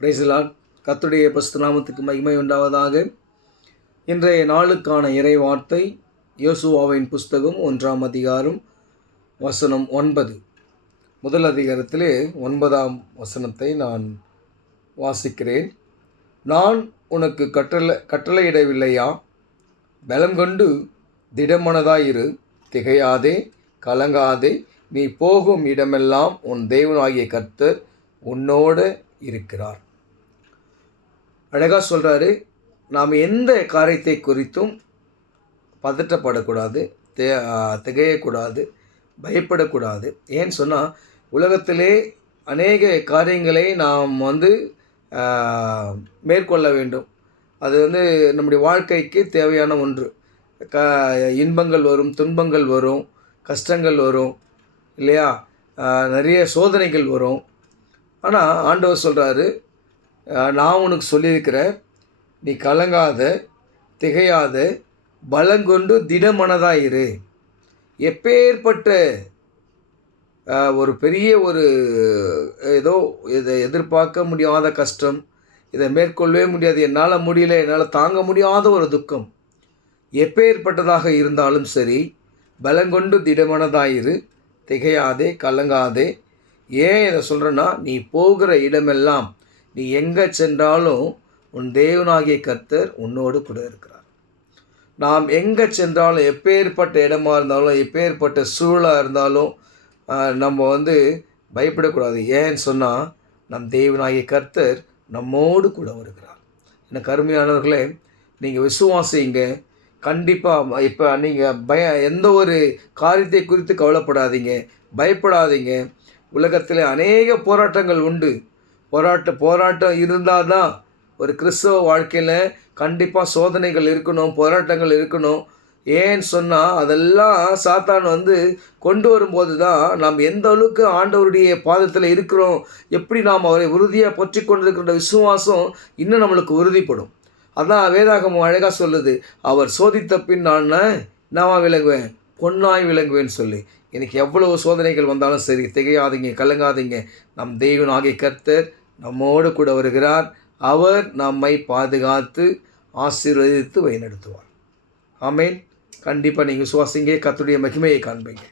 Praise the Lord. கர்த்தருடைய பரிசுத்த நாமத்துக்கு மகிமை உண்டாவதாக. இன்றைய நாளுக்கான இறை வார்த்தை யோசுவாவின் புஸ்தகம் 1ஆம் அதிகாரம் வசனம் 9. முதல் அதிகாரத்திலே 9ஆம் வசனத்தை நான் வாசிக்கிறேன். நான் உனக்கு கட்டளையிடவில்லையா? பலம் கொண்டு திடமனதாயிரு, திகையாதே, கலங்காதே. நீ போகும் இடமெல்லாம் உன் தேவனாகிய கர்த்தர் உன்னோடு இருக்கிறார். அழகாக சொல்கிறாரு, நாம் எந்த காரியத்தை குறித்தும் பதட்டப்படக்கூடாது, திகையக்கூடாது, பயப்படக்கூடாது. ஏன்னு சொன்னால், உலகத்திலே அநேக காரியங்களை நாம் மேற்கொள்ள வேண்டும். அது நம்முடைய வாழ்க்கைக்கு தேவையான ஒன்று. இன்பங்கள் வரும், துன்பங்கள் வரும், கஷ்டங்கள் வரும் இல்லையா? நிறைய சோதனைகள் வரும். ஆனால் ஆண்டவர் சொல்கிறாரு, நான் உனக்கு சொல்லியிருக்கிறேன், நீ கலங்காத, திகையாத, பலங்கொண்டு திடமனதாயிரு. எப்பேற்பட்ட ஒரு பெரிய ஏதோ இதை எதிர்பார்க்க முடியாத கஷ்டம், இதை மேற்கொள்ளவே முடியாது, என்னால் முடியல, என்னால் தாங்க முடியாத ஒரு துக்கம் எப்பேற்பட்டதாக இருந்தாலும் சரி, பலங்கொண்டு திடமனதாயிரு, திகையாதே, கலங்காதே. ஏன் இதை சொல்கிறேன்னா, நீ போகிற இடமெல்லாம், நீ எங்கே சென்றாலும் உன் தேவனாகிய கர்த்தர் உன்னோடு கூட இருக்கிறார். நாம் எங்கே சென்றாலும், எப்பேற்பட்ட இடமா இருந்தாலும், எப்பேற்பட்ட சூழலாக இருந்தாலும் நம்ம பயப்படக்கூடாது. ஏன்னு சொன்னால், நம் தேவனாகிய கர்த்தர் நம்மோடு கூட வருகிறார். எனக்கு அருமையானவர்களே, நீங்கள் விசுவாசிங்க. கண்டிப்பாக இப்போ நீங்கள் எந்த ஒரு காரியத்தை குறித்து கவலைப்படாதீங்க, பயப்படாதீங்க. உலகத்தில் அநேக போராட்டங்கள் உண்டு. போராட்டம் இருந்தால் தான் ஒரு கிறிஸ்தவ வாழ்க்கையில் கண்டிப்பாக சோதனைகள் இருக்கணும், போராட்டங்கள் இருக்கணும். ஏன்னு சொன்னால், அதெல்லாம் சாத்தான் கொண்டு வரும்போது தான் நாம் எந்த அளவுக்கு ஆண்டவருடைய பாதத்தில் இருக்கிறோம், எப்படி நாம் அவரை உறுதியாக பற்றி கொண்டிருக்கின்ற விசுவாசம் இன்னும் நம்மளுக்கு உறுதிப்படும். அதான் வேதாகமம் அழகாக சொல்லுது, அவர் சோதித்த பின் நான் என்னவா விளங்குவேன், பொன்னாய் விளங்குவேன்னு சொல்லி. எனக்கு எவ்வளவு சோதனைகள் வந்தாலும் சரி, திகையாதீங்க, கலங்காதீங்க. நம் தேவனாகிய கர்த்தர் நம்மோடு கூட வருகிறார். அவர் நம்மை பாதுகாத்து ஆசீர்வதித்து வழிநடத்துவார். ஆமேன். கண்டிப்பாக நீங்கள் விசுவாசிங்க, கர்த்தருடைய மகிமையை காண்பீங்க.